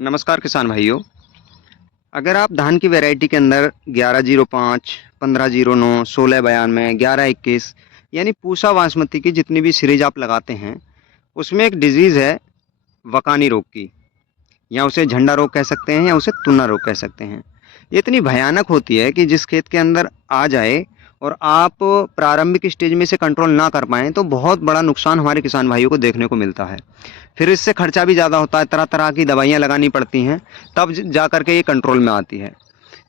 नमस्कार किसान भाइयों। अगर आप धान की वैरायटी के अंदर 1105, 1509, 1692, 1121 यानी पूसा बासमती की जितनी भी सीरीज आप लगाते हैं, उसमें एक डिजीज़ है वकानी रोग की, या उसे झंडा रोग कह सकते हैं या उसे तुन्ना रोग कह सकते हैं। ये इतनी भयानक होती है कि जिस खेत के अंदर आ जाए और आप प्रारंभिक स्टेज में इसे कंट्रोल ना कर पाएँ तो बहुत बड़ा नुकसान हमारे किसान भाइयों को देखने को मिलता है। फिर इससे खर्चा भी ज़्यादा होता है, तरह-तरह की दवाइयाँ लगानी पड़ती हैं, तब ज जा कर के ये कंट्रोल में आती है।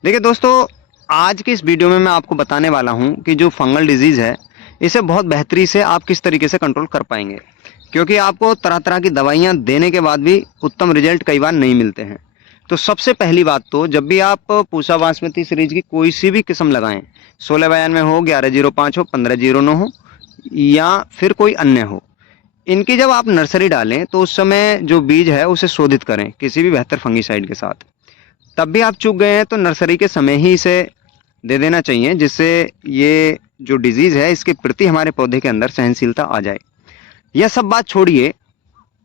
देखिए दोस्तों, आज की इस वीडियो में मैं आपको बताने वाला हूँ कि जो फंगल डिजीज़ है, इसे बहुत बेहतरी से आप किस तरीके से कंट्रोल कर पाएँगे। क्योंकि आपको तरह-तरह की दवाइयाँ देने के बाद भी उत्तम रिज़ल्ट कई बार नहीं मिलते हैं। तो सबसे पहली बात तो जब भी आप पूसा बासमती सीरीज़ की कोई सी भी किस्म लगाएँ, 1692 हो, 1105 हो, 1509 हो या फिर कोई अन्य हो, इनकी जब आप नर्सरी डालें तो उस समय जो बीज है उसे शोधित करें किसी भी बेहतर फंगीसाइड के साथ। तब भी आप चूक गए हैं तो नर्सरी के समय ही इसे दे देना चाहिए, जिससे ये जो डिजीज़ है इसके प्रति हमारे पौधे के अंदर सहनशीलता आ जाए। यह सब बात छोड़िए,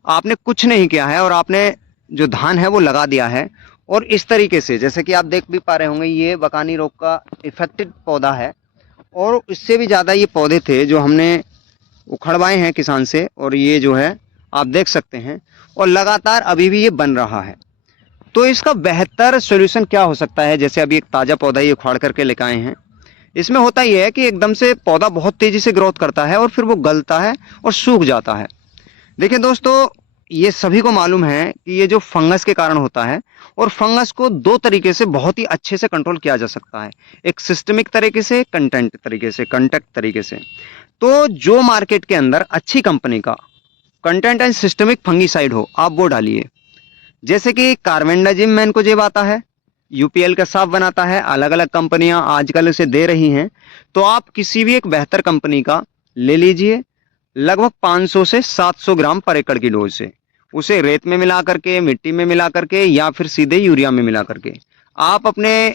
आपने कुछ नहीं किया है और आपने जो धान है वो लगा दिया है और इस तरीके से जैसे कि आप देख भी पा रहे होंगे, ये बकानी रोग का इफेक्टेड पौधा है और इससे भी ज़्यादा ये पौधे थे जो हमने उखड़वाए हैं किसान से, और ये जो है आप देख सकते हैं और लगातार अभी भी ये बन रहा है। तो इसका बेहतर सॉल्यूशन क्या हो सकता है? जैसे अभी एक ताज़ा पौधा ये उखाड़ करके लेकर आए हैं। इसमें होता ये है कि एकदम से पौधा बहुत तेज़ी से ग्रोथ करता है और फिर वो गलता है और सूख जाता है। देखिए दोस्तों, ये सभी को मालूम है कि ये जो फंगस के कारण होता है, और फंगस को दो तरीके से बहुत ही अच्छे से कंट्रोल किया जा सकता है। एक सिस्टमिक तरीके से, कंटेक्ट तरीके से। तो जो मार्केट के अंदर अच्छी कंपनी का कंटेंट एंड सिस्टमिक फंगीसाइड हो, आप वो डालिए। जैसे कि कार्बेंडाजिम मैनकोजेब आता है, यूपीएल का साफ बनाता है, अलग अलग कंपनियां आजकल इसे दे रही हैं। तो आप किसी भी एक बेहतर कंपनी का ले लीजिए, लगभग 500 से 700 ग्राम पर एकड़ की डोज से। उसे रेत में मिला करके, मिट्टी में मिला करके या फिर सीधे यूरिया में मिला करके आप अपने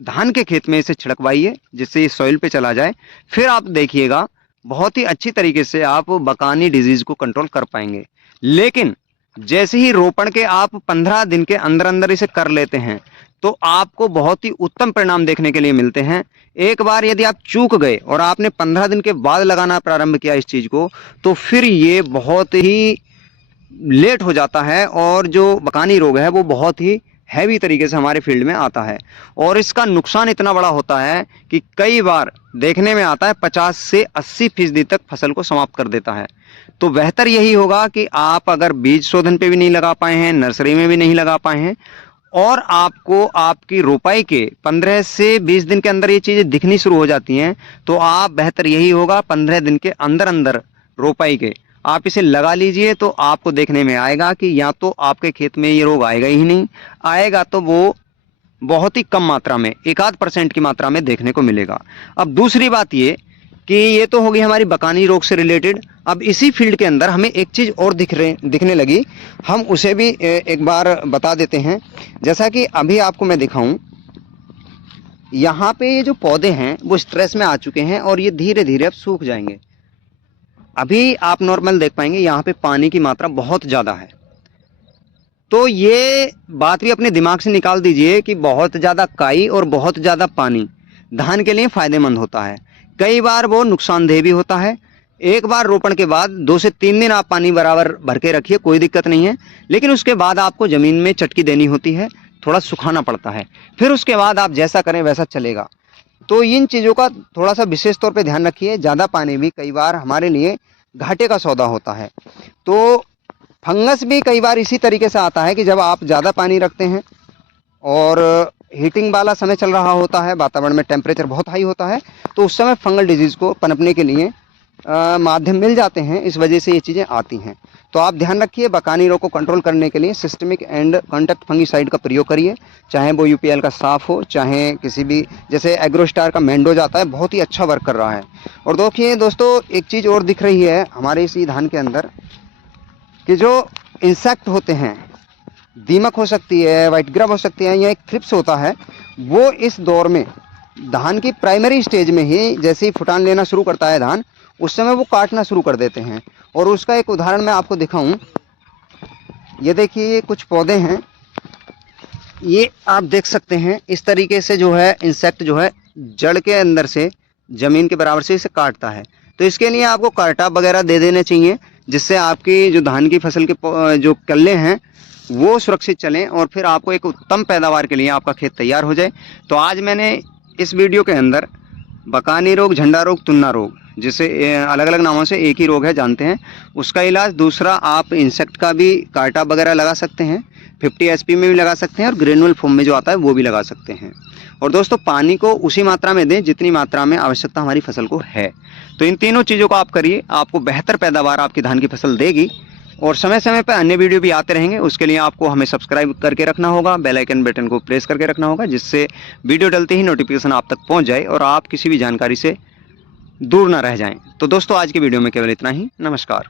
धान के खेत में इसे छिड़कवाइए, जिससे ये सॉइल पे चला जाए। फिर आप देखिएगा बहुत ही अच्छी तरीके से आप बकानी डिजीज को कंट्रोल कर पाएंगे। लेकिन जैसे ही रोपण के आप 15 दिन के अंदर अंदर इसे कर लेते हैं तो आपको बहुत ही उत्तम परिणाम देखने के लिए मिलते हैं। एक बार यदि आप चूक गए और आपने 15 दिन के बाद लगाना प्रारंभ किया इस चीज को, तो फिर ये बहुत ही लेट हो जाता है और जो बकानी रोग है वो बहुत ही हैवी तरीके से हमारे फील्ड में आता है। और इसका नुकसान इतना बड़ा होता है कि कई बार देखने में आता है 50 से 80% तक फसल को समाप्त कर देता है। तो बेहतर यही होगा कि आप अगर बीज शोधन पे भी नहीं लगा पाए हैं, नर्सरी में भी नहीं लगा पाए हैं, और आपको आपकी रोपाई के 15 से 20 दिन के अंदर ये चीज़ें दिखनी शुरू हो जाती हैं, तो आप बेहतर यही होगा 15 दिन के अंदर अंदर रोपाई के आप इसे लगा लीजिए। तो आपको देखने में आएगा कि या तो आपके खेत में ये रोग आएगा ही नहीं, आएगा तो वो बहुत ही कम मात्रा में, 1-8% की मात्रा में देखने को मिलेगा। अब दूसरी बात ये कि ये तो होगी हमारी बकानी रोग से रिलेटेड। अब इसी फील्ड के अंदर हमें एक चीज़ और दिखने लगी, हम उसे भी एक बार बता देते हैं। जैसा कि अभी आपको मैं दिखाऊं, यहाँ पे ये जो पौधे हैं वो स्ट्रेस में आ चुके हैं और ये धीरे धीरे अब सूख जाएंगे। अभी आप नॉर्मल देख पाएंगे यहाँ पे पानी की मात्रा बहुत ज़्यादा है। तो ये बात भी अपने दिमाग से निकाल दीजिए कि बहुत ज़्यादा काई और बहुत ज़्यादा पानी धान के लिए फ़ायदेमंद होता है, कई बार वो नुकसानदेह भी होता है। एक बार रोपण के बाद 2 से 3 दिन आप पानी बराबर भर के रखिए, कोई दिक्कत नहीं है। लेकिन उसके बाद आपको ज़मीन में चटकी देनी होती है, थोड़ा सुखाना पड़ता है, फिर उसके बाद आप जैसा करें वैसा चलेगा। तो इन चीज़ों का थोड़ा सा विशेष तौर पे ध्यान रखिए। ज़्यादा पानी भी कई बार हमारे लिए घाटे का सौदा होता है। तो फंगस भी कई बार इसी तरीके से आता है कि जब आप ज़्यादा पानी रखते हैं और हीटिंग वाला समय चल रहा होता है, वातावरण में टेम्परेचर बहुत हाई होता है, तो उस समय फंगल डिजीज़ को पनपने के लिए माध्यम मिल जाते हैं। इस वजह से ये चीज़ें आती हैं। तो आप ध्यान रखिए, बकानी रोग को कंट्रोल करने के लिए सिस्टमिक एंड कॉन्टैक्ट फंगीसाइड का प्रयोग करिए, चाहे वो यूपीएल का साफ हो, चाहे किसी भी, जैसे एग्रोस्टार का मैंडोज आता है, बहुत ही अच्छा वर्क कर रहा है। और देखिए दोस्तों, एक चीज़ और दिख रही है हमारे इसी धान के अंदर कि जो इंसेक्ट होते हैं, दीमक हो सकती है, वाइट ग्रब हो सकती है, या एक थ्रिप्स होता है, वो इस दौर में धान की प्राइमरी स्टेज में ही जैसे ही फुटान लेना शुरू करता है धान, उस समय वो काटना शुरू कर देते हैं। और उसका एक उदाहरण मैं आपको दिखाऊं, ये देखिए, ये कुछ पौधे हैं ये आप देख सकते हैं इस तरीके से जो है इंसेक्ट जो है जड़ के अंदर से ज़मीन के बराबर से इसे काटता है। तो इसके लिए आपको कारटाप वगैरह दे देने चाहिए, जिससे आपकी जो धान की फसल के जो कल्ले हैं वो सुरक्षित चलें और फिर आपको एक उत्तम पैदावार के लिए आपका खेत तैयार हो जाए। तो आज मैंने इस वीडियो के अंदर बकानी रोग, झंडा रोग, तुन्ना रोग, जिसे अलग अलग नामों से एक ही रोग है जानते हैं, उसका इलाज, दूसरा आप इंसेक्ट का भी कारटाप वगैरह लगा सकते हैं, 50 SP में भी लगा सकते हैं और ग्रेनुअल फॉर्म में जो आता है वो भी लगा सकते हैं। और दोस्तों पानी को उसी मात्रा में दें जितनी मात्रा में आवश्यकता हमारी फसल को है। तो इन तीनों चीज़ों को आप करिए, आपको बेहतर पैदावार आपकी धान की फसल देगी। और समय समय पर अन्य वीडियो भी आते रहेंगे, उसके लिए आपको हमें सब्सक्राइब करके रखना होगा, बेल आइकन बटन को प्रेस करके रखना होगा, जिससे वीडियो डलते ही नोटिफिकेशन आप तक पहुंच जाए और आप किसी भी जानकारी से दूर ना रह जाएं। तो दोस्तों आज की वीडियो में केवल इतना ही। नमस्कार।